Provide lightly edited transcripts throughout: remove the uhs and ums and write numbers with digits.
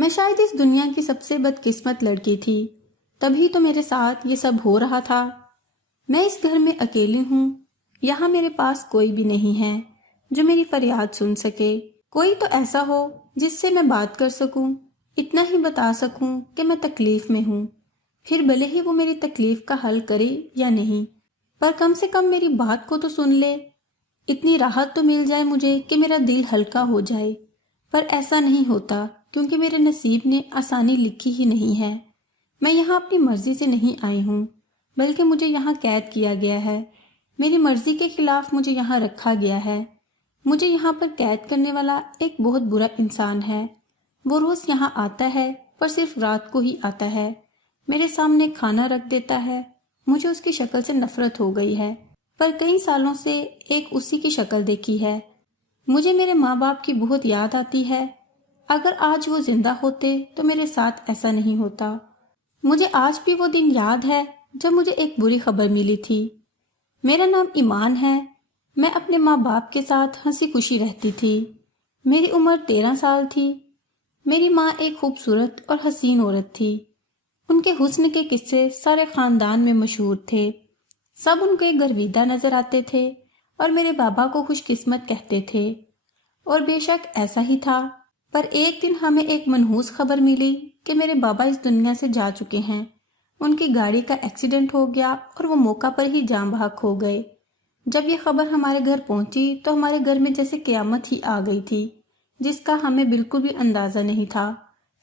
میں شاید اس دنیا کی سب سے بدقسمت لڑکی تھی، تبھی تو میرے ساتھ یہ سب ہو رہا تھا۔ میں اس گھر میں اکیلی ہوں، یہاں میرے پاس کوئی بھی نہیں ہے جو میری فریاد سن سکے، کوئی تو ایسا ہو جس سے میں بات کر سکوں، اتنا ہی بتا سکوں کہ میں تکلیف میں ہوں، پھر بھلے ہی وہ میری تکلیف کا حل کرے یا نہیں، پر کم سے کم میری بات کو تو سن لے، اتنی راحت تو مل جائے مجھے کہ میرا دل ہلکا ہو جائے۔ پر ایسا نہیں ہوتا کیونکہ میرے نصیب نے آسانی لکھی ہی نہیں ہے۔ میں یہاں اپنی مرضی سے نہیں آئی ہوں، بلکہ مجھے یہاں قید کیا گیا ہے، میری مرضی کے خلاف مجھے یہاں رکھا گیا ہے۔ مجھے یہاں پر قید کرنے والا ایک بہت برا انسان ہے، وہ روز یہاں آتا ہے پر صرف رات کو ہی آتا ہے، میرے سامنے کھانا رکھ دیتا ہے، مجھے اس کی شکل سے نفرت ہو گئی ہے، پر کئی سالوں سے ایک اسی کی شکل دیکھی ہے۔ مجھے میرے ماں باپ کی بہت یاد آتی ہے، اگر آج وہ زندہ ہوتے تو میرے ساتھ ایسا نہیں ہوتا۔ مجھے آج بھی وہ دن یاد ہے جب مجھے ایک بری خبر ملی تھی۔ میرا نام ایمان ہے، میں اپنے ماں باپ کے ساتھ ہنسی خوشی رہتی تھی، میری عمر 13 سال تھی۔ میری ماں ایک خوبصورت اور حسین عورت تھی، ان کے حسن کے قصے سارے خاندان میں مشہور تھے، سب ان کے گرویدہ نظر آتے تھے اور میرے بابا کو خوش قسمت کہتے تھے، اور بے شک ایسا ہی تھا۔ پر ایک دن ہمیں ایک منحوس خبر ملی کہ میرے بابا اس دنیا سے جا چکے ہیں، ان کی گاڑی کا ایکسیڈنٹ ہو گیا اور وہ موقع پر ہی جاں بحق ہو گئے۔ جب یہ خبر ہمارے گھر پہنچی تو ہمارے گھر میں جیسے قیامت ہی آ گئی تھی، جس کا ہمیں بالکل بھی اندازہ نہیں تھا۔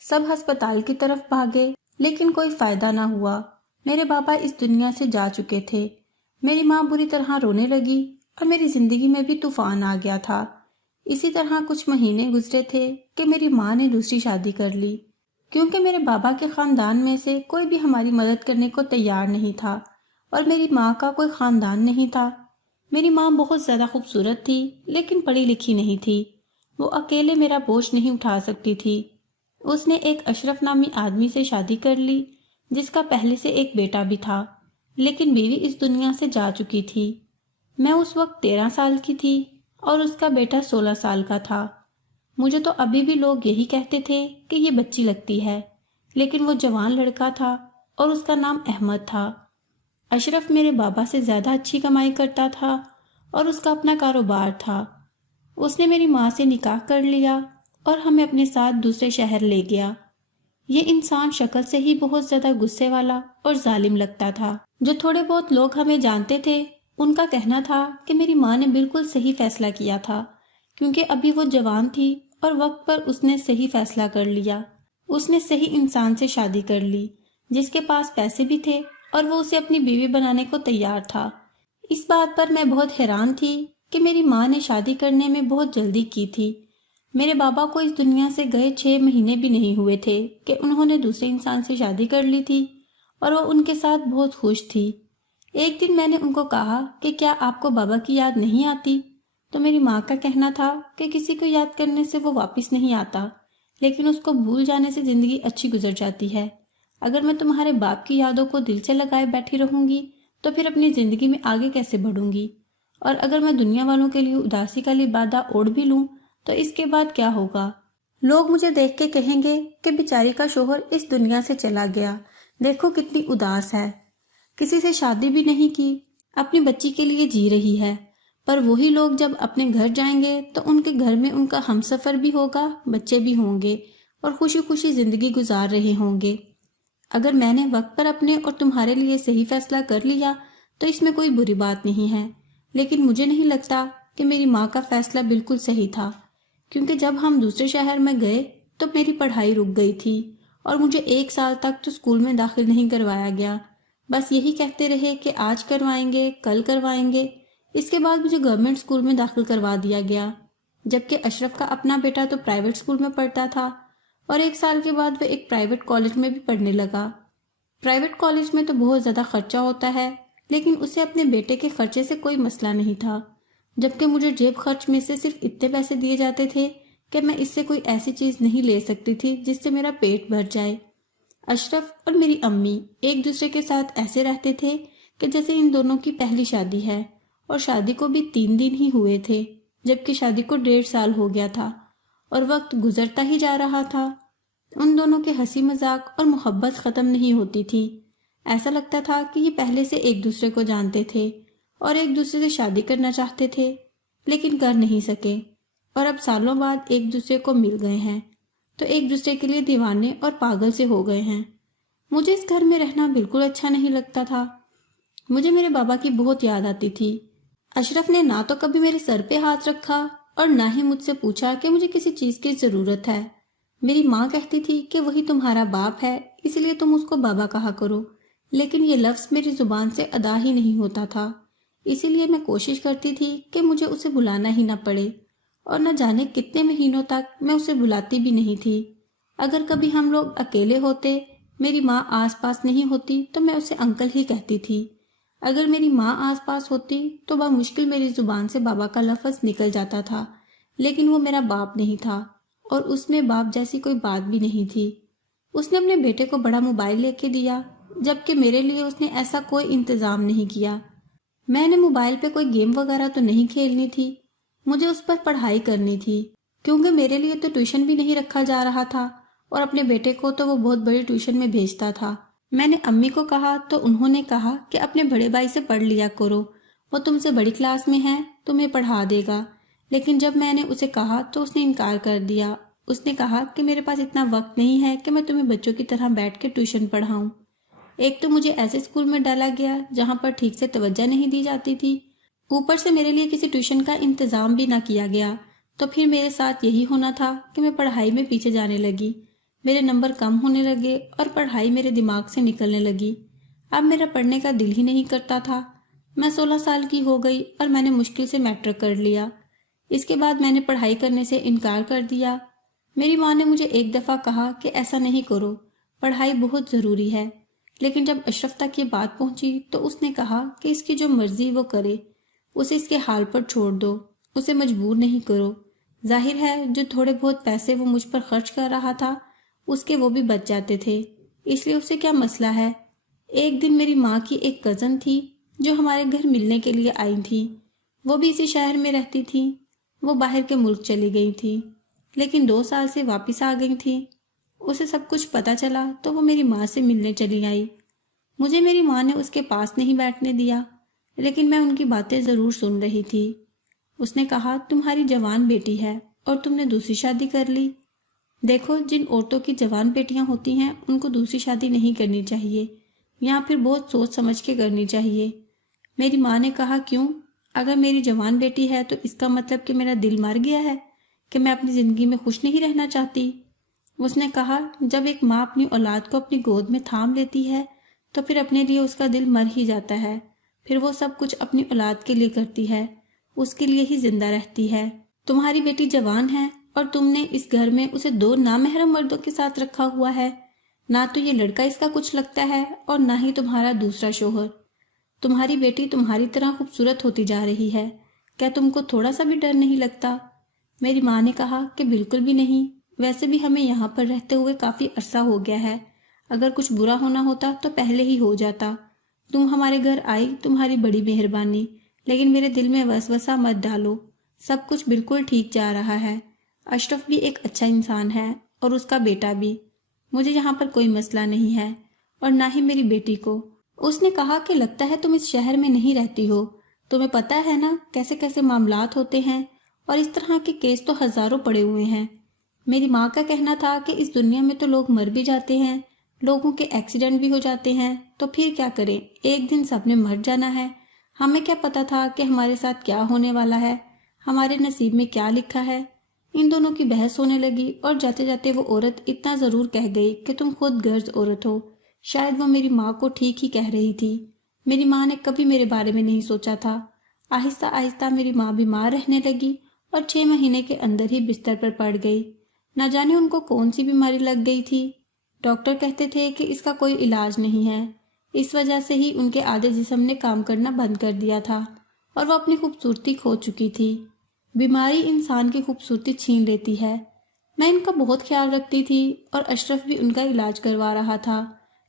سب ہسپتال کی طرف بھاگے لیکن کوئی فائدہ نہ ہوا، میرے بابا اس دنیا سے جا چکے تھے۔ میری ماں بری طرح رونے لگی اور میری زندگی میں بھی طوفان آ گیا تھا۔ اسی طرح کچھ مہینے گزرے تھے کہ میری ماں نے دوسری شادی کر لی، کیونکہ میرے بابا کے خاندان میں سے کوئی بھی ہماری مدد کرنے کو تیار نہیں تھا اور میری ماں کا کوئی خاندان نہیں تھا۔ میری ماں بہت زیادہ خوبصورت تھی لیکن پڑھی لکھی نہیں تھی، وہ اکیلے میرا بوجھ نہیں اٹھا سکتی تھی۔ اس نے ایک اشرف نامی آدمی سے شادی کر لی جس کا پہلے سے ایک بیٹا بھی تھا، لیکن بیوی اس دنیا سے جا چکی تھی۔ میں اس وقت 13 سال کی تھی اور اس کا بیٹا 16 سال کا تھا۔ مجھے تو ابھی بھی لوگ یہی کہتے تھے کہ یہ بچی لگتی ہے، لیکن وہ جوان لڑکا تھا اور اس کا نام احمد تھا۔ اشرف میرے بابا سے زیادہ اچھی کمائی کرتا تھا اور اس کا اپنا کاروبار تھا۔ اس نے میری ماں سے نکاح کر لیا اور ہمیں اپنے ساتھ دوسرے شہر لے گیا۔ یہ انسان شکل سے ہی بہت زیادہ غصے والا اور ظالم لگتا تھا۔ جو تھوڑے بہت لوگ ہمیں جانتے تھے ان کا کہنا تھا کہ میری ماں نے بالکل صحیح فیصلہ کیا تھا، کیونکہ ابھی وہ جوان تھی اور وقت پر اس نے صحیح فیصلہ کر لیا۔ اس نے صحیح انسان سے شادی کر لی جس کے پاس پیسے بھی تھے اور وہ اسے اپنی بیوی بنانے کو تیار تھا۔ اس بات پر میں بہت حیران تھی کہ میری ماں نے شادی کرنے میں بہت جلدی کی تھی۔ میرے بابا کو اس دنیا سے گئے 6 مہینے بھی نہیں ہوئے تھے کہ انہوں نے دوسرے انسان سے شادی کر لی تھی اور وہ ان کے ساتھ بہت خوش تھی۔ ایک دن میں نے ان کو کہا کہ کیا آپ کو بابا کی یاد نہیں آتی؟ تو میری ماں کا کہنا تھا کہ کسی کو یاد کرنے سے وہ واپس نہیں آتا، لیکن اس کو بھول جانے سے زندگی اچھی گزر جاتی ہے۔ اگر میں تمہارے باپ کی یادوں کو دل سے لگائے بیٹھی رہوں گی تو پھر اپنی زندگی میں آگے کیسے بڑھوں گی؟ اور اگر میں دنیا والوں کے لیے اداسی کا لبادہ اوڑھ بھی لوں تو اس کے بعد کیا ہوگا؟ لوگ مجھے دیکھ کے کہیں گے کہ بیچاری کا شوہر اس دنیا سے چلا گیا، دیکھو کتنی اداس ہے، کسی سے شادی بھی نہیں کی، اپنی بچی کے لیے جی رہی ہے۔ پر وہی لوگ جب اپنے گھر جائیں گے تو ان کے گھر میں ان کا ہمسفر بھی ہوگا، بچے بھی ہوں گے اور خوشی خوشی زندگی گزار رہے ہوں گے۔ اگر میں نے وقت پر اپنے اور تمہارے لیے صحیح فیصلہ کر لیا تو اس میں کوئی بری بات نہیں ہے، لیکن مجھے نہیں لگتا کہ میری ماں کا فیصلہ بالکل صحیح تھا، کیونکہ جب ہم دوسرے شہر میں گئے تو میری پڑھائی رک گئی تھی اور مجھے 1 سال تک تو اسکول میں داخل نہیں کروایا گیا، بس یہی کہتے رہے کہ آج کروائیں گے، کل کروائیں گے۔ اس کے بعد مجھے گورنمنٹ اسکول میں داخل کروا دیا گیا، جبکہ اشرف کا اپنا بیٹا تو پرائیویٹ اسکول میں پڑھتا تھا، اور 1 سال کے بعد وہ ایک پرائیویٹ کالج میں بھی پڑھنے لگا۔ پرائیویٹ کالج میں تو بہت زیادہ خرچہ ہوتا ہے، لیکن اسے اپنے بیٹے کے خرچے سے کوئی مسئلہ نہیں تھا، جبکہ مجھے جیب خرچ میں سے صرف اتنے پیسے دیے جاتے تھے کہ میں اس سے کوئی ایسی چیز نہیں لے سکتی تھی جس سے میرا پیٹ بھر جائے۔ اشرف اور میری امی ایک دوسرے کے ساتھ ایسے رہتے تھے کہ جیسے ان دونوں کی پہلی شادی ہے، اور شادی کو بھی 3 دن ہی ہوئے تھے، جبکہ شادی کو 1.5 سال ہو گیا تھا، اور وقت گزرتا ہی جا رہا تھا۔ ان دونوں کے ہنسی مذاق اور محبت ختم نہیں ہوتی تھی۔ ایسا لگتا تھا کہ یہ پہلے سے ایک دوسرے کو جانتے تھے اور ایک دوسرے سے شادی کرنا چاہتے تھے، لیکن کر نہیں سکے، اور اب سالوں بعد ایک دوسرے کو مل گئے ہیں تو ایک دوسرے کے لیے دیوانے اور پاگل سے ہو گئے ہیں۔ مجھے اس گھر میں رہنا بالکل اچھا نہیں لگتا تھا۔ مجھے میرے بابا کی بہت یاد آتی تھی۔ اشرف نے نہ تو کبھی میرے سر پہ ہاتھ رکھا اور نہ ہی مجھ سے پوچھا کہ مجھے کسی چیز کی ضرورت ہے۔ میری ماں کہتی تھی کہ وہی تمہارا باپ ہے، اس لیے تم اس کو بابا کہا کرو، لیکن یہ لفظ میری زبان سے ادا ہی نہیں ہوتا تھا، اسی لیے میں کوشش کرتی تھی کہ مجھے اسے بلانا ہی نہ پڑے، اور نہ جانے کتنے مہینوں تک میں اسے بلاتی بھی نہیں تھی۔ اگر کبھی ہم لوگ اکیلے ہوتے، میری ماں آس پاس نہیں ہوتی تو میں اسے انکل ہی کہتی تھی۔ اگر میری ماں آس پاس ہوتی تو بمشکل میری زبان سے بابا کا لفظ نکل جاتا تھا، لیکن وہ میرا باپ نہیں تھا اور اس میں باپ جیسی کوئی بات بھی نہیں تھی۔ اس نے اپنے بیٹے کو بڑا موبائل لے کے دیا، جبکہ میرے لیے اس نے ایسا کوئی انتظام نہیں کیا۔ میں نے موبائل پہ کوئی گیم وغیرہ تو نہیں کھیلنی تھی، مجھے اس پر پڑھائی کرنی تھی، کیونکہ میرے لیے تو ٹیوشن بھی نہیں رکھا جا رہا تھا اور اپنے بیٹے کو تو وہ بہت بڑی ٹیوشن میں بھیجتا تھا۔ میں نے امی کو کہا تو انہوں نے کہا کہ اپنے بڑے بھائی سے پڑھ لیا کرو، وہ تم سے بڑی کلاس میں ہے، تمہیں پڑھا دے گا۔ لیکن جب میں نے اسے کہا تو اس نے انکار کر دیا۔ اس نے کہا کہ میرے پاس اتنا وقت نہیں ہے کہ میں تمہیں بچوں کی طرح بیٹھ کے ٹیوشن پڑھاؤں۔ ایک تو مجھے ایسے اسکول میں ڈالا گیا جہاں پر ٹھیک سے توجہ نہیں دی جاتی تھی، اوپر سے میرے لیے کسی ٹیوشن کا انتظام بھی نہ کیا گیا، تو پھر میرے ساتھ یہی ہونا تھا کہ میں پڑھائی میں پیچھے جانے لگی، میرے نمبر کم ہونے لگے اور پڑھائی میرے دماغ سے نکلنے لگی۔ اب میرا پڑھنے کا دل ہی نہیں کرتا تھا۔ میں 16 سال کی ہو گئی اور میں نے مشکل سے میٹرک کر لیا۔ اس کے بعد میں نے پڑھائی کرنے سے انکار کر دیا۔ میری ماں نے مجھے ایک دفعہ کہا کہ ایسا نہیں کرو، پڑھائی بہت ضروری ہے، لیکن جب اشرف تک یہ بات پہنچی تو اس نے کہا کہ اس کی جو مرضی وہ کرے، اسے اس کے حال پر چھوڑ دو، اسے مجبور نہیں کرو۔ ظاہر ہے جو تھوڑے بہت پیسے وہ مجھ پر خرچ کر رہا تھا اس کے وہ بھی بچ جاتے تھے، اس لیے اسے کیا مسئلہ ہے۔ ایک دن میری ماں کی ایک کزن تھی جو ہمارے گھر ملنے کے لیے آئی تھی، وہ بھی اسی شہر میں رہتی تھی۔ وہ باہر کے ملک چلی گئی تھی، لیکن 2 سال سے واپس آ گئی تھی۔ اسے سب کچھ پتہ چلا تو وہ میری ماں سے ملنے چلی آئی۔ مجھے میری ماں نے اس کے پاس نہیں بیٹھنے دیا، لیکن میں ان کی باتیں ضرور سن رہی تھی۔ اس نے کہا تمہاری جوان بیٹی ہے اور تم نے دوسری شادی کر لی۔ دیکھو جن عورتوں کی جوان بیٹیاں ہوتی ہیں ان کو دوسری شادی نہیں کرنی چاہیے، یا پھر بہت سوچ سمجھ کے کرنی چاہیے۔ میری ماں نے کہا کیوں؟ اگر میری جوان بیٹی ہے تو اس کا مطلب کہ میرا دل مر گیا ہے، کہ میں اپنی زندگی میں خوش نہیں رہنا چاہتی۔ اس نے کہا جب ایک ماں اپنی اولاد کو اپنی گود میں تھام لیتی ہے تو پھر اپنے لیے اس کا دل مر ہی جاتا ہے، پھر وہ سب کچھ اپنی اولاد کے لیے کرتی ہے، اس کے لیے ہی زندہ رہتی ہے۔ تمہاری بیٹی جوان ہے اور تم نے اس گھر میں اسے 2 نامحرم مردوں کے ساتھ رکھا ہوا ہے، نہ تو یہ لڑکا اس کا کچھ لگتا ہے اور نہ ہی تمہارا دوسرا شوہر۔ تمہاری بیٹی تمہاری طرح خوبصورت ہوتی جا رہی ہے، کیا تم کو تھوڑا سا بھی ڈر نہیں لگتا؟ میری ماں نے کہا کہ بالکل بھی نہیں، ویسے بھی ہمیں یہاں پر رہتے ہوئے کافی عرصہ ہو گیا ہے، اگر کچھ برا ہونا ہوتا تو پہلے ہی ہو جاتا۔ تم ہمارے گھر آئی، تمہاری بڑی مہربانی، لیکن میرے دل میں وسوسہ مت ڈالو، سب کچھ بالکل ٹھیک جا رہا ہے۔ اشرف بھی ایک اچھا انسان ہے اور اس کا بیٹا بھی، مجھے یہاں پر کوئی مسئلہ نہیں ہے، اور نہ ہی میری بیٹی کو۔ اس نے کہا کہ لگتا ہے تم اس شہر میں نہیں رہتی ہو، تمہیں پتہ ہے نا کیسے کیسے معاملات ہوتے ہیں، اور اس طرح کے کیس تو ہزاروں پڑے ہوئے ہیں۔ میری ماں کا کہنا تھا کہ اس دنیا میں تو لوگ مر بھی جاتے ہیں، لوگوں کے ایکسیڈنٹ بھی ہو جاتے ہیں، تو پھر کیا کریں، ایک دن سب نے مر جانا ہے۔ ہمیں کیا پتا تھا کہ ہمارے ساتھ کیا ہونے والا ہے، ہمارے نصیب میں کیا لکھا ہے۔ ان دونوں کی بحث ہونے لگی اور جاتے جاتے وہ عورت اتنا ضرور کہہ گئی کہ تم خود غرض عورت ہو۔ شاید وہ میری ماں کو ٹھیک ہی کہہ رہی تھی، میری ماں نے کبھی میرے بارے میں نہیں سوچا تھا۔ آہستہ آہستہ میری ماں بیمار رہنے لگی اور 6 مہینے کے اندر ہی بستر پر پڑ گئی۔ نہ جانے ان کو کون سی بیماری لگ گئی تھی، ڈاکٹر کہتے تھے کہ اس کا کوئی علاج نہیں ہے، اس وجہ سے ہی ان کے آدھے جسم نے کام کرنا بند کر دیا تھا اور وہ اپنی خوبصورتی کھو چکی تھی۔ بیماری انسان کی خوبصورتی چھین لیتی ہے۔ میں ان کا بہت خیال رکھتی تھی اور اشرف بھی ان کا علاج کروا رہا تھا،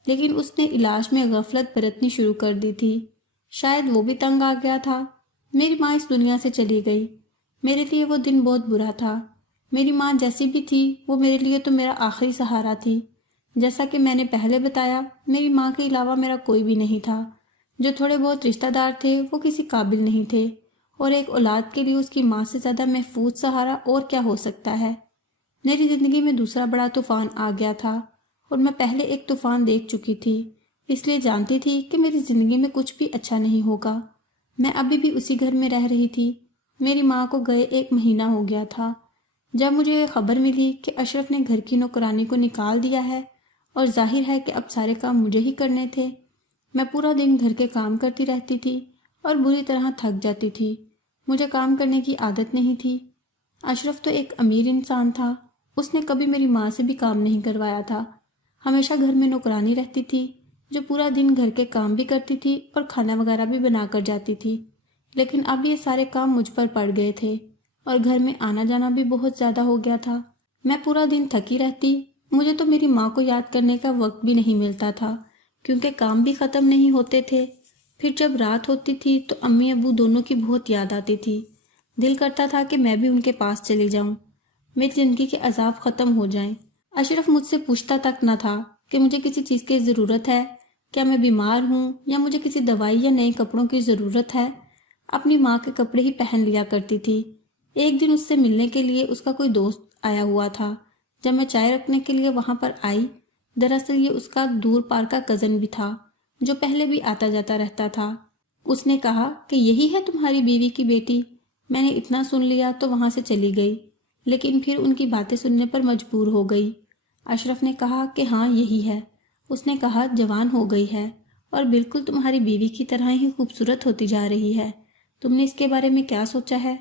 لیکن اس نے علاج میں غفلت برتنی شروع کر دی تھی، شاید وہ بھی تنگ آ گیا تھا۔ میری ماں اس دنیا سے چلی گئی، میرے لیے وہ دن بہت برا تھا۔ میری ماں جیسی بھی تھی وہ میرے لیے تو میرا آخری سہارا تھی۔ جیسا کہ میں نے پہلے بتایا، میری ماں کے علاوہ میرا کوئی بھی نہیں تھا۔ جو تھوڑے بہت رشتہ دار تھے وہ کسی قابل نہیں تھے، اور ایک اولاد کے لیے اس کی ماں سے زیادہ محفوظ سہارا اور کیا ہو سکتا ہے۔ میری زندگی میں دوسرا بڑا طوفان آ گیا تھا، اور میں پہلے ایک طوفان دیکھ چکی تھی، اس لیے جانتی تھی کہ میری زندگی میں کچھ بھی اچھا نہیں ہوگا۔ میں ابھی بھی اسی گھر میں رہ رہی تھی۔ میری ماں کو گئے 1 مہینہ ہو گیا تھا جب مجھے یہ خبر ملی کہ اشرف نے گھر کی نوکرانی کو نکال دیا ہے، اور ظاہر ہے کہ اب سارے کام مجھے ہی کرنے تھے۔ میں پورا دن گھر کے کام کرتی رہتی تھی اور بری طرح تھک جاتی تھی۔ مجھے کام کرنے کی عادت نہیں تھی۔ اشرف تو ایک امیر انسان تھا، اس نے کبھی میری ماں سے بھی کام نہیں کروایا تھا۔ ہمیشہ گھر میں نوکرانی رہتی تھی جو پورا دن گھر کے کام بھی کرتی تھی اور کھانا وغیرہ بھی بنا کر جاتی تھی، لیکن اب یہ سارے کام مجھ پر پڑ گئے تھے، اور گھر میں آنا جانا بھی بہت زیادہ ہو گیا تھا۔ میں پورا دن تھکی رہتی، مجھے تو میری ماں کو یاد کرنے کا وقت بھی نہیں ملتا تھا، کیونکہ کام بھی ختم نہیں ہوتے تھے۔ پھر جب رات ہوتی تھی تو امی ابو دونوں کی بہت یاد آتی تھی۔ دل کرتا تھا کہ میں بھی ان کے پاس چلی جاؤں، میری زندگی کے عذاب ختم ہو جائیں۔ اشرف مجھ سے پوچھتا تک نہ تھا کہ مجھے کسی چیز کی ضرورت ہے، کیا میں بیمار ہوں یا مجھے کسی دوائی یا نئے کپڑوں کی ضرورت ہے۔ اپنی ماں کے کپڑے ہی پہن لیا کرتی تھی۔ ایک دن اس سے ملنے کے لیے اس کا کوئی دوست آیا ہوا تھا۔ جب میں چائے رکھنے کے لیے وہاں پر آئی، دراصل یہ اس کا دور پار کا کزن بھی تھا جو پہلے بھی آتا جاتا رہتا تھا۔ اس نے کہا کہ یہی ہے تمہاری بیوی کی بیٹی۔ میں نے اتنا سن لیا تو وہاں سے چلی گئی، لیکن پھر ان کی باتیں سننے پر مجبور ہو گئی۔ اشرف نے کہا کہ ہاں یہی ہے۔ اس نے کہا جوان ہو گئی ہے اور بالکل تمہاری بیوی کی طرح ہی خوبصورت ہوتی جا رہی ہے۔ تم نے اس کے بارے میں کیا سوچا ہے؟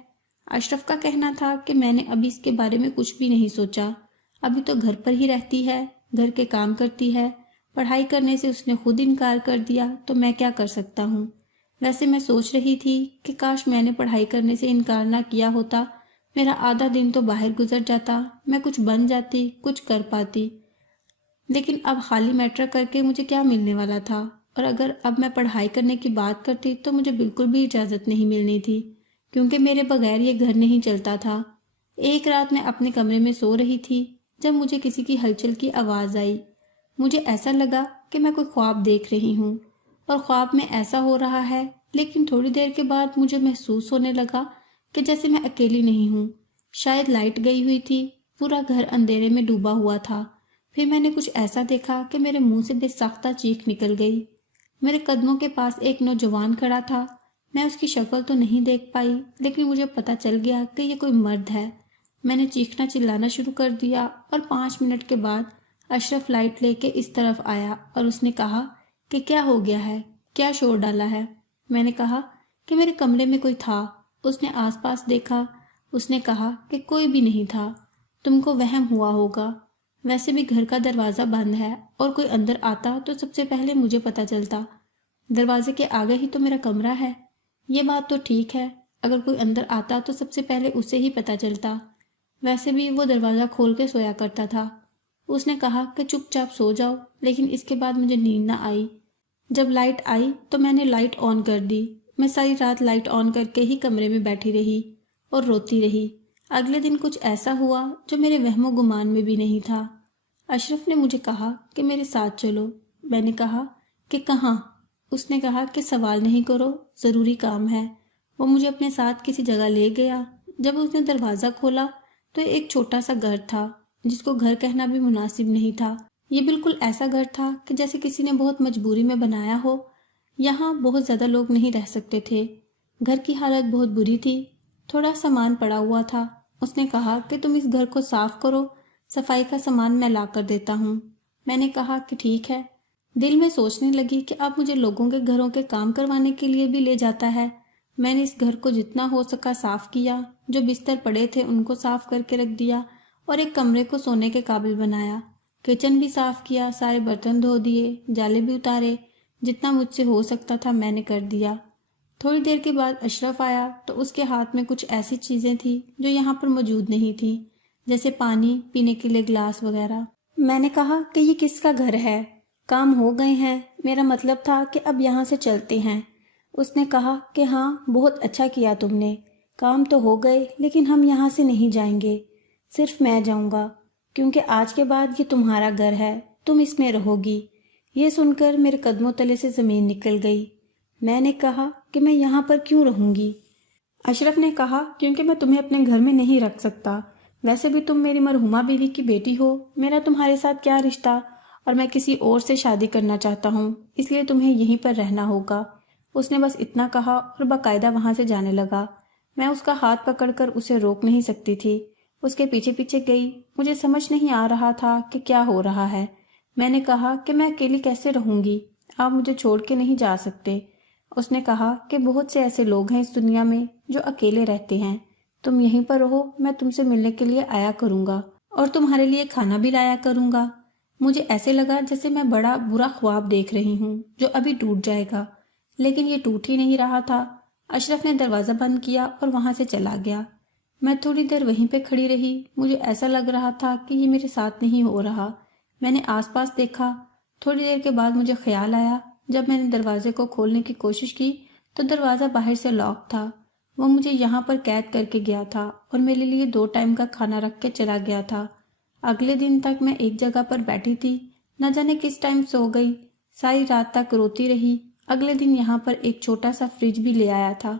اشرف کا کہنا تھا کہ میں نے ابھی اس کے بارے میں کچھ بھی نہیں سوچا، ابھی تو گھر پر ہی رہتی ہے، گھر کے کام کرتی ہے، پڑھائی کرنے سے اس نے خود انکار کر دیا تو میں کیا کر سکتا ہوں۔ ویسے میں سوچ رہی تھی کہ کاش میں نے پڑھائی کرنے سے انکار نہ کیا ہوتا، میرا آدھا دن تو باہر گزر جاتا، میں کچھ بن جاتی، کچھ کر پاتی۔ لیکن اب خالی میٹرک کر کے مجھے کیا ملنے والا تھا، اور اگر اب میں پڑھائی کرنے کی بات کرتی تو مجھے بالکل بھی اجازت نہیں ملنی تھی، کیونکہ میرے بغیر یہ گھر نہیں چلتا تھا۔ ایک رات میں اپنے کمرے میں سو رہی تھی جب مجھے کسی کی ہلچل کی آواز آئی۔ مجھے ایسا لگا کہ میں کوئی خواب دیکھ رہی ہوں، اور خواب میں ایسا ہو رہا ہے، لیکن تھوڑی دیر کے بعد مجھے محسوس ہونے لگا کہ جیسے میں اکیلی نہیں ہوں۔ شاید لائٹ گئی ہوئی تھی، پورا گھر اندھیرے میں ڈوبا ہوا تھا۔ پھر میں نے کچھ ایسا دیکھا کہ میرے منہ سے بے ساختہ چیخ نکل گئی۔ میرے قدموں کے پاس ایک نوجوان کھڑا تھا۔ میں اس کی شکل تو نہیں دیکھ پائی، لیکن مجھے پتہ چل گیا کہ یہ کوئی مرد ہے۔ میں نے چیخنا چلانا شروع کر دیا، اور 5 منٹ کے بعد اشرف لائٹ لے کے اس طرف آیا اور اس نے کہا کہ کیا ہو گیا ہے، کیا شور ڈالا ہے؟ میں نے کہا کہ میرے کمرے میں کوئی تھا۔ اس نے آس پاس دیکھا، اس نے کہا کہ کوئی بھی نہیں تھا، تم کو وہم ہوا ہوگا، ویسے بھی گھر کا دروازہ بند ہے، اور کوئی اندر آتا تو سب سے پہلے مجھے پتہ چلتا، دروازے کے آگے ہی تو میرا کمرہ ہے۔ یہ بات تو ٹھیک ہے، اگر کوئی اندر آتا تو سب سے پہلے اسے ہی پتہ چلتا، ویسے بھی وہ دروازہ کھول کے سویا کرتا تھا۔ اس نے کہا کہ چپ چاپ سو جاؤ، لیکن اس کے بعد مجھے نیند نہ آئی۔ جب لائٹ آئی تو میں نے لائٹ آن کر دی۔ میں ساری رات لائٹ آن کر کے ہی کمرے میں بیٹھی رہی اور روتی رہی۔ اگلے دن کچھ ایسا ہوا جو میرے وہم و گمان میں بھی نہیں تھا۔ اشرف نے مجھے کہا کہ میرے ساتھ چلو۔ میں نے کہا کہ کہاں؟ اس نے کہا کہ سوال نہیں کرو، ضروری کام ہے۔ وہ مجھے اپنے ساتھ کسی جگہ لے گیا۔ جب اس نے دروازہ کھولا تو ایک چھوٹا سا گھر تھا، جس کو گھر کہنا بھی مناسب نہیں تھا۔ یہ بالکل ایسا گھر تھا کہ جیسے کسی نے بہت مجبوری میں بنایا ہو۔ یہاں بہت زیادہ لوگ نہیں رہ سکتے تھے۔ گھر کی حالت بہت بری تھی، تھوڑا سامان پڑا ہوا تھا۔ اس نے کہا کہ تم اس گھر کو صاف کرو، صفائی کا سامان میں لا کر دیتا ہوں۔ میں نے کہا کہ ٹھیک ہے۔ دل میں سوچنے لگی کہ اب مجھے لوگوں کے گھروں کے کام کروانے کے لیے بھی لے جاتا ہے۔ میں نے اس گھر کو جتنا ہو سکا صاف کیا، جو بستر پڑے تھے ان کو صاف کر کے رکھ دیا، اور ایک کمرے کو سونے کے قابل بنایا۔ کچن بھی صاف کیا، سارے برتن دھو دیے، جالے بھی اتارے، جتنا مجھ سے ہو سکتا تھا میں نے کر دیا۔ تھوڑی دیر کے بعد اشرف آیا تو اس کے ہاتھ میں کچھ ایسی چیزیں تھیں جو یہاں پر موجود نہیں تھیں، جیسے پانی پینے کے لیے گلاس وغیرہ۔ میں نے کہا کہ یہ کس کا گھر ہے؟ کام ہو گئے ہیں، میرا مطلب تھا کہ اب یہاں سے چلتے ہیں۔ اس نے کہا کہ ہاں بہت اچھا کیا تم نے، کام تو ہو گئے لیکن ہم یہاں سے نہیں جائیں گے۔ صرف میں جاؤں گا، کیونکہ آج کے بعد یہ تمہارا گھر ہے، تم اس میں رہو گی۔ یہ سن کر میرے قدموں تلے سے زمین نکل گئی۔ میں نے کہا کہ میں یہاں پر کیوں رہوں گی؟ اشرف نے کہا کیونکہ میں تمہیں اپنے گھر میں نہیں رکھ سکتا۔ ویسے بھی تم میری مرحومہ بیوی کی بیٹی ہو، میرا تمہارے ساتھ کیا رشتہ، اور میں کسی اور سے شادی کرنا چاہتا ہوں، اس لیے تمہیں یہیں پر رہنا ہوگا۔ اس نے بس اتنا کہا اور باقاعدہ وہاں سے جانے لگا۔ میں اس کا ہاتھ پکڑ کر اسے روک نہیں سکتی تھی، اس کے پیچھے پیچھے گئی۔ مجھے سمجھ نہیں آ رہا تھا کہ کیا ہو رہا ہے۔ میں نے کہا کہ میں اکیلی کیسے رہوں گی، آپ مجھے چھوڑ کے نہیں جا سکتے۔ اس نے کہا کہ بہت سے ایسے لوگ ہیں اس دنیا میں جو اکیلے رہتے ہیں، تم یہیں پر رہو، میں تم سے ملنے کے لیے آیا کروں گا اور تمہارے لیے کھانا بھی لایا کروں گا۔ مجھے ایسے لگا جیسے میں بڑا برا خواب دیکھ رہی ہوں جو ابھی ٹوٹ جائے گا، لیکن یہ ٹوٹ ہی نہیں رہا تھا۔ اشرف نے دروازہ بند کیا اور وہاں سے چلا گیا۔ میں تھوڑی دیر وہیں پہ کھڑی رہی، مجھے ایسا لگ رہا تھا کہ یہ میرے ساتھ نہیں ہو رہا۔ میں نے آس پاس دیکھا، تھوڑی دیر کے بعد مجھے خیال آیا۔ جب میں نے دروازے کو کھولنے کی کوشش کی تو دروازہ باہر سے لاک تھا۔ وہ مجھے یہاں پر قید کر کے گیا تھا اور میرے لیے 2 ٹائم کا کھانا رکھ کے چلا گیا تھا۔ اگلے دن تک میں ایک جگہ پر بیٹھی تھی، نہ جانے کس ٹائم سو گئی، ساری رات تک روتی رہی۔ اگلے دن یہاں پر ایک چھوٹا سا فریج بھی لے آیا تھا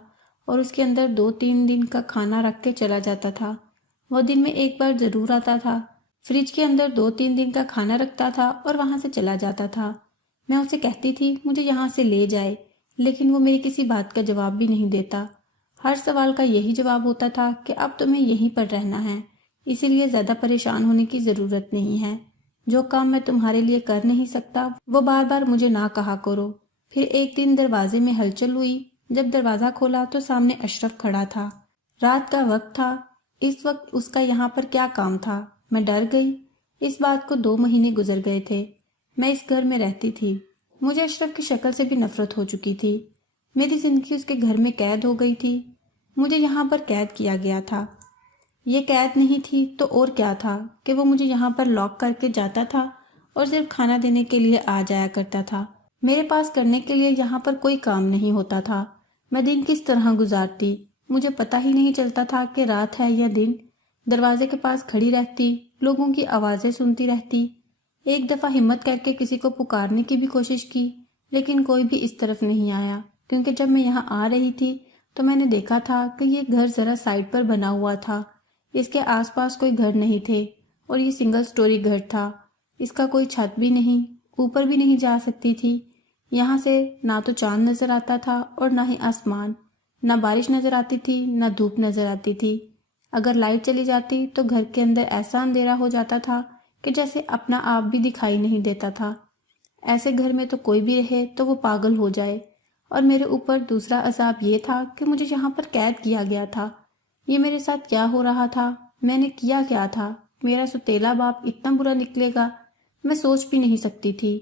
اور اس کے اندر 2-3 دن کا کھانا رکھ کے چلا جاتا تھا۔ وہ دن میں ایک بار ضرور آتا تھا، فریج کے اندر 2-3 دن کا کھانا رکھتا تھا اور وہاں سے چلا جاتا تھا۔ میں اسے کہتی تھی مجھے یہاں سے لے جائے، لیکن وہ میری کسی بات کا جواب بھی نہیں دیتا۔ ہر سوال کا یہی جواب ہوتا تھا کہ اب تمہیں یہیں پر رہنا ہے، اسی لیے زیادہ پریشان ہونے کی ضرورت نہیں ہے۔ جو کام میں تمہارے لیے کر نہیں سکتا وہ بار بار مجھے نہ کہا کرو۔ پھر ایک دن دروازے میں ہلچل ہوئی۔ جب دروازہ کھولا تو سامنے اشرف کھڑا تھا۔ رات کا وقت تھا، اس وقت اس کا یہاں پر کیا کام تھا؟ میں ڈر گئی۔ اس بات کو 2 مہینے گزر گئے تھے۔ میں اس گھر میں رہتی تھی، مجھے اشرف کی شکل سے بھی نفرت ہو چکی تھی۔ میری زندگی اس کے گھر میں قید ہو گئی تھی، مجھے یہاں پر قید کیا گیا تھا۔ یہ قید نہیں تھی تو اور کیا تھا کہ وہ مجھے یہاں پر لاک کر کے جاتا تھا اور صرف کھانا دینے کے لیے آ جایا کرتا تھا۔ میرے پاس کرنے کے لیے یہاں پر کوئی کام نہیں ہوتا تھا۔ میں دن کس طرح گزارتی، مجھے پتہ ہی نہیں چلتا تھا کہ رات ہے یا دن۔ دروازے کے پاس کھڑی رہتی، لوگوں کی آوازیں سنتی رہتی۔ ایک دفعہ ہمت کر کے کسی کو پکارنے کی بھی کوشش کی، لیکن کوئی بھی اس طرف نہیں آیا، کیونکہ جب میں یہاں آ رہی تھی تو میں نے دیکھا تھا کہ یہ گھر ذرا سائڈ پر بنا ہوا تھا، اس کے آس پاس کوئی گھر نہیں تھے اور یہ سنگل سٹوری گھر تھا۔ اس کا کوئی چھت بھی نہیں، اوپر بھی نہیں جا سکتی تھی۔ یہاں سے نہ تو چاند نظر آتا تھا اور نہ ہی آسمان، نہ بارش نظر آتی تھی نہ دھوپ نظر آتی تھی۔ اگر لائٹ چلی جاتی تو گھر کے اندر ایسا اندھیرا ہو جاتا تھا کہ جیسے اپنا آپ بھی دکھائی نہیں دیتا تھا۔ ایسے گھر میں تو کوئی بھی رہے تو وہ پاگل ہو جائے۔ اور میرے اوپر دوسرا عذاب یہ تھا کہ مجھے یہاں پر قید کیا گیا تھا۔ یہ میرے ساتھ کیا ہو رہا تھا؟ میں نے کیا تھا؟ میرا ستیلا باپ اتنا برا نکلے گا؟ میں سوچ بھی نہیں سکتی تھی۔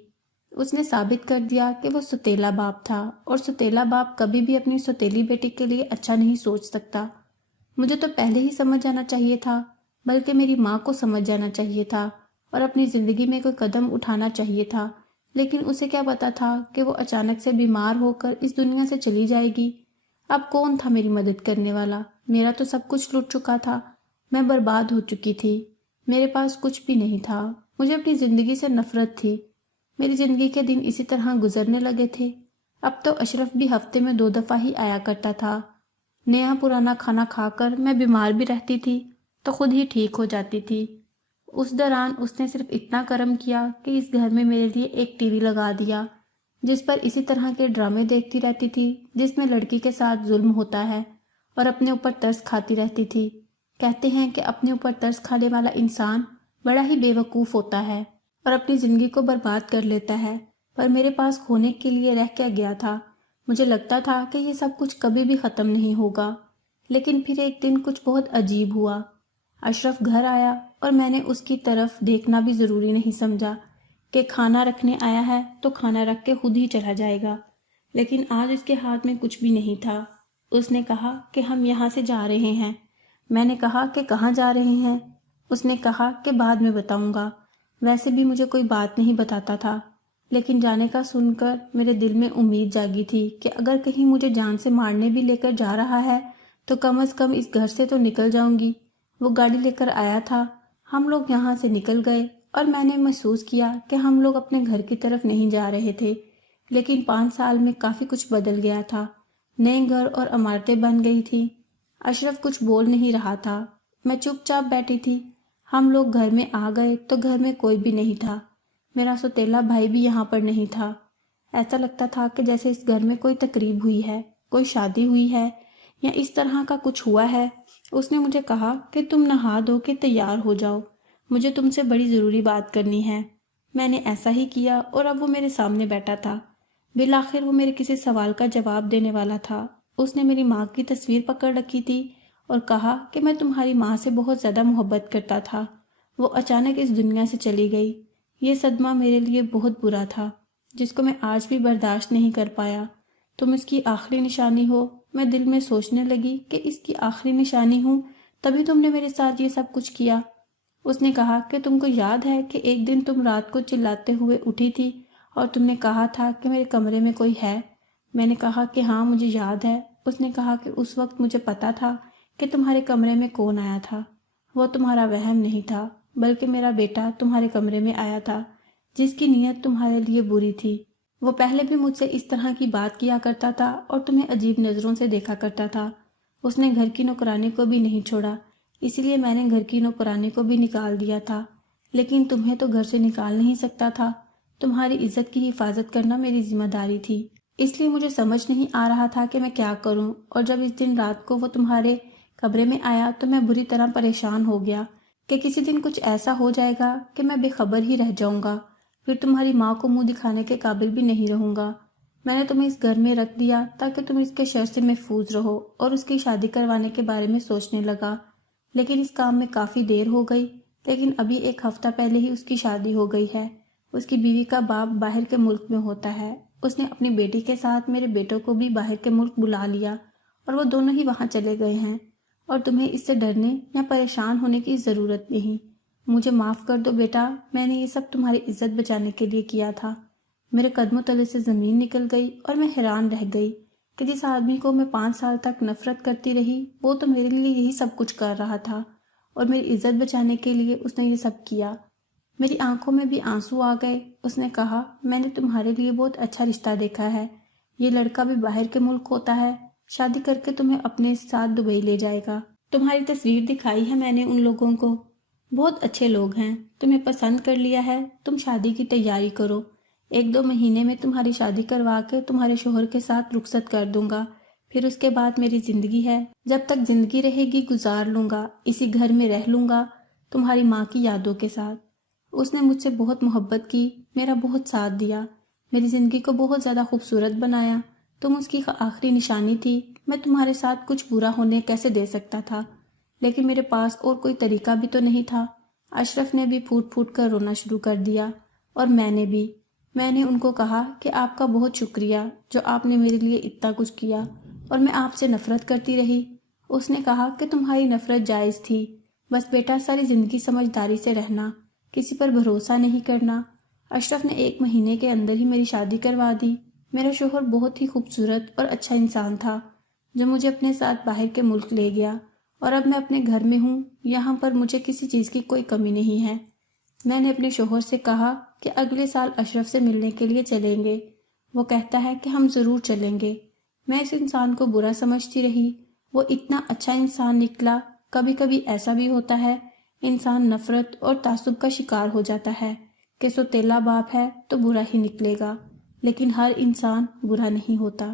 اس نے ثابت کر دیا کہ وہ ستیلا باپ تھا، اور ستیلا باپ کبھی بھی اپنی ستیلی بیٹی کے لیے اچھا نہیں سوچ سکتا۔ مجھے تو پہلے ہی سمجھ جانا چاہیے تھا، بلکہ میری ماں کو سمجھ جانا چاہیے تھا اور اپنی زندگی میں کوئی قدم اٹھانا چاہیے تھا، لیکن اسے کیا پتا تھا کہ وہ اچانک سے بیمار ہو کر اس دنیا سے چلی جائے گی۔ اب کون تھا میری مدد کرنے والا؟ میرا تو سب کچھ لٹ چکا تھا، میں برباد ہو چکی تھی، میرے پاس کچھ بھی نہیں تھا۔ مجھے اپنی زندگی سے نفرت تھی۔ میری زندگی کے دن اسی طرح گزرنے لگے تھے۔ اب تو اشرف بھی ہفتے میں 2 دفعہ ہی آیا کرتا تھا۔ نیا پرانا کھانا کھا کر میں بیمار بھی رہتی تھی تو خود ہی ٹھیک ہو جاتی تھی۔ اس دوران اس نے صرف اتنا کرم کیا کہ اس گھر میں میرے لیے ایک ٹی وی لگا دیا، جس پر اسی طرح کے ڈرامے دیکھتی رہتی تھی جس میں لڑکی کے ساتھ ظلم ہوتا ہے، اور اپنے اوپر ترس کھاتی رہتی تھی۔ کہتے ہیں کہ اپنے اوپر ترس کھانے والا انسان بڑا ہی بے وقوف ہوتا ہے اور اپنی زندگی کو برباد کر لیتا ہے، پر میرے پاس کھونے کے لیے رہ کیا گیا تھا؟ مجھے لگتا تھا کہ یہ سب کچھ کبھی بھی ختم نہیں ہوگا، لیکن پھر ایک دن کچھ بہت عجیب ہوا۔ اشرف گھر آیا اور میں نے اس کی طرف دیکھنا بھی ضروری نہیں سمجھا کہ کھانا رکھنے آیا ہے تو کھانا رکھ کے خود ہی چلا جائے گا، لیکن آج اس کے ہاتھ میں کچھ بھی نہیں تھا۔ اس نے کہا کہ ہم یہاں سے جا رہے ہیں۔ میں نے کہا کہ کہاں جا رہے ہیں؟ اس نے کہا کہ بعد میں بتاؤں گا۔ ویسے بھی مجھے کوئی بات نہیں بتاتا تھا، لیکن جانے کا سن کر میرے دل میں امید جاگی تھی کہ اگر کہیں مجھے جان سے مارنے بھی لے کر جا رہا ہے تو کم از کم اس گھر سے تو نکل جاؤں گی وہ گاڑی لے کر آیا تھا، ہم لوگ یہاں سے نکل گئے اور میں نے محسوس کیا کہ ہم لوگ اپنے گھر کی طرف نہیں جا رہے تھے، لیکن 5 سال میں کافی کچھ بدل گیا تھا، نئے گھر اور عمارتیں بن گئی تھی۔ اشرف کچھ بول نہیں رہا تھا، میں چپ چاپ بیٹھی تھی۔ ہم لوگ گھر میں آ گئے تو گھر میں کوئی بھی نہیں تھا، میرا سوتیلا بھائی بھی یہاں پر نہیں تھا۔ ایسا لگتا تھا کہ جیسے اس گھر میں کوئی تقریب ہوئی ہے، کوئی شادی ہوئی ہے یا اس طرح کا کچھ ہوا ہے۔ اس نے مجھے کہا کہ تم نہا دھو کے تیار ہو جاؤ، مجھے تم سے بڑی ضروری بات کرنی ہے۔ میں نے ایسا ہی کیا اور اب وہ میرے سامنے بیٹھا تھا۔ بالآخر وہ میرے کسی سوال کا جواب دینے والا تھا۔ اس نے میری ماں کی تصویر پکڑ رکھی تھی اور کہا کہ میں تمہاری ماں سے بہت زیادہ محبت کرتا تھا، وہ اچانک اس دنیا سے چلی گئی۔ یہ صدمہ میرے لیے بہت برا تھا، جس کو میں آج بھی برداشت نہیں کر پایا۔ تم اس کی آخری نشانی ہو۔ میں دل میں سوچنے لگی کہ اس کی آخری نشانی ہوں، تبھی تم نے میرے ساتھ یہ سب کچھ کیا۔ اس نے کہا کہ تم کو یاد ہے کہ ایک دن تم رات کو چلاتے ہوئے اٹھی تھی اور تم نے کہا تھا کہ میرے کمرے میں کوئی ہے۔ میں نے کہا کہ ہاں مجھے یاد ہے۔ اس نے کہا کہ اس وقت مجھے پتا تھا کہ تمہارے کمرے میں کون آیا تھا۔ وہ تمہارا وہم نہیں تھا، بلکہ میرا بیٹا تمہارے کمرے میں آیا تھا، جس کی نیت تمہارے لیے بری تھی۔ وہ پہلے بھی مجھ سے اس طرح کی بات کیا کرتا تھا اور تمہیں عجیب نظروں سے دیکھا کرتا تھا۔ اس نے گھر کی نوکرانی کو بھی نہیں چھوڑا، اس لیے میں نے گھر کی نوکرانی کو بھی نکال دیا تھا، لیکن تمہیں تو گھر سے نکال نہیں سکتا تھا۔ تمہاری عزت کی حفاظت کرنا میری ذمہ داری تھی، اس لیے مجھے سمجھ نہیں آ رہا تھا کہ میں کیا کروں۔ اور جب اس دن رات کو وہ تمہارے کمرے میں آیا تو میں بری طرح پریشان ہو گیا کہ کسی دن کچھ ایسا ہو جائے گا کہ میں بے خبر ہی رہ جاؤں گا، پھر تمہاری ماں کو منہ دکھانے کے قابل بھی نہیں رہوں گا۔ میں نے تمہیں اس گھر میں رکھ دیا تاکہ تم اس کے شر سے محفوظ رہو، اور اس کی شادی کروانے کے بارے میں سوچنے لگا، لیکن اس کام میں کافی دیر ہو گئی۔ لیکن ابھی 1 ہفتہ پہلے ہی اس کی شادی ہو گئی ہے۔ اس کی بیوی کا باپ باہر کے ملک میں ہوتا ہے۔ اس نے اپنی بیٹی کے ساتھ میرے بیٹوں کو بھی باہر کے ملک بلا لیا اور وہ دونوں ہی وہاں چلے گئے ہیں، اور تمہیں اس سے ڈرنے یا پریشان ہونے کی ضرورت نہیں۔ مجھے معاف کر دو بیٹا، میں نے یہ سب تمہاری عزت بچانے کے لیے کیا تھا۔ میرے قدموں تلے سے زمین نکل گئی اور میں حیران رہ گئی کہ جس آدمی کو میں 5 سال تک نفرت کرتی رہی، وہ تو میرے لیے یہی سب کچھ کر رہا تھا، اور میری عزت بچانے کے لیے اس نے یہ سب کیا۔ میری آنکھوں میں بھی آنسو آ گئے۔ اس نے کہا، میں نے تمہارے لیے بہت اچھا رشتہ دیکھا ہے، یہ لڑکا بھی باہر کے ملک ہوتا ہے، شادی کر کے تمہیں اپنے ساتھ دبئی لے جائے گا۔ تمہاری تصویر دکھائی ہے میں نے ان لوگوں کو، بہت اچھے لوگ ہیں، تمہیں پسند کر لیا ہے، تم شادی کی تیاری کرو، 1-2 مہینے میں تمہاری شادی کروا کے تمہارے شوہر کے ساتھ رخصت کر دوں گا، پھر اس کے بعد میری زندگی ہے، جب تک زندگی رہے گی گزار لوں گا، اسی گھر میں رہ لوں گا تمہاری ماں کی یادوں کے ساتھ۔ اس نے مجھ سے بہت محبت کی، میرا بہت ساتھ دیا، میری زندگی کو بہت زیادہ خوبصورت بنایا۔ تم اس کی آخری نشانی تھی، میں تمہارے ساتھ کچھ برا ہونے کیسے دے سکتا تھا، لیکن میرے پاس اور کوئی طریقہ بھی تو نہیں تھا۔ اشرف نے بھی پھوٹ پھوٹ کر رونا شروع کر دیا، اور میں نے بھی۔ میں نے ان کو کہا کہ آپ کا بہت شکریہ جو آپ نے میرے لیے اتنا کچھ کیا، اور میں آپ سے نفرت کرتی رہی۔ اس نے کہا کہ تمہاری نفرت جائز تھی، بس بیٹا ساری زندگی سمجھداری سے رہنا، کسی پر بھروسہ نہیں کرنا۔ اشرف نے 1 مہینے کے اندر ہی میری شادی کروا دی۔ میرا شوہر بہت ہی خوبصورت اور اچھا انسان تھا، جو مجھے اپنے ساتھ باہر کے ملک لے گیا، اور اب میں اپنے گھر میں ہوں، یہاں پر مجھے کسی چیز کی کوئی کمی نہیں ہے۔ میں نے اپنے شوہر سے کہا کہ اگلے سال اشرف سے ملنے کے لیے چلیں گے۔ وہ کہتا ہے کہ ہم ضرور چلیں گے۔ میں اس انسان کو برا سمجھتی رہی، وہ اتنا اچھا انسان نکلا۔ کبھی کبھی ایسا بھی ہوتا ہے، انسان نفرت اور تعصب کا شکار ہو جاتا ہے کہ سوتیلا باپ ہے تو برا ہی نکلے گا، لیکن ہر انسان برا نہیں ہوتا۔